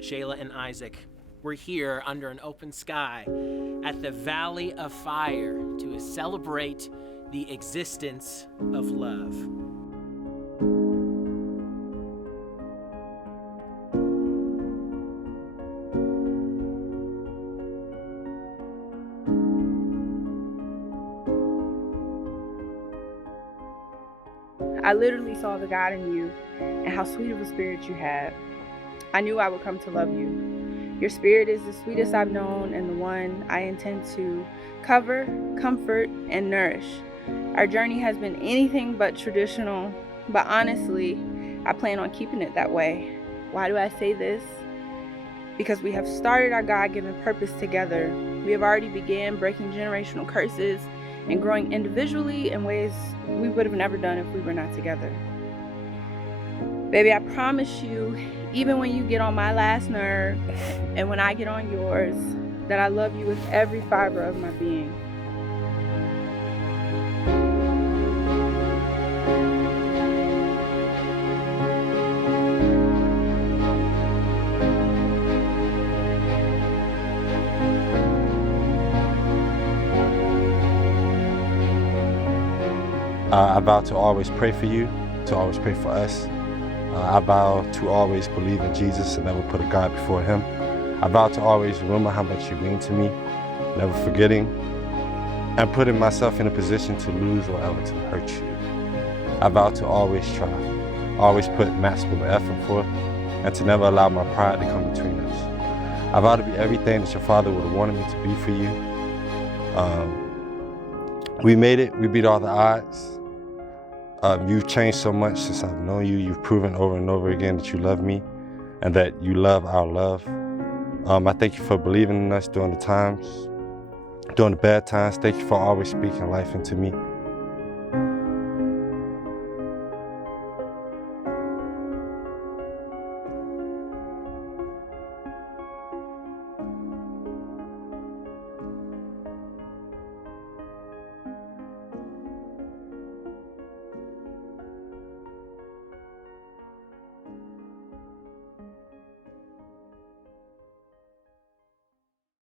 Shayla and Isaac, we're here under an open sky at the Valley of Fire to celebrate the existence of love. I literally saw the God in you and how sweet of a spirit you have. I knew I would come to love you. Your spirit is the sweetest I've known and the one I intend to cover, comfort, and nourish. Our journey has been anything but traditional, but honestly, I plan on keeping it that way. Why do I say this? Because we have started our God-given purpose together. We have already began breaking generational curses and growing individually in ways we would have never done if we were not together. Baby, I promise you, even when you get on my last nerve and when I get on yours, that I love you with every fiber of my being. I vow to always pray for you, to always pray for us. I vow to always believe in Jesus and never put a God before him. I vow to always remember how much you mean to me, never forgetting, and putting myself in a position to lose or ever to hurt you. I vow to always try, always put maximum effort forth, and to never allow my pride to come between us. I vow to be everything that your father would have wanted me to be for you. We made it, we beat all the odds. You've changed so much since I've known you. You've proven over and over again that you love me and that you love our love. I thank you for believing in us during the times, during the bad times. Thank you for always speaking life into me.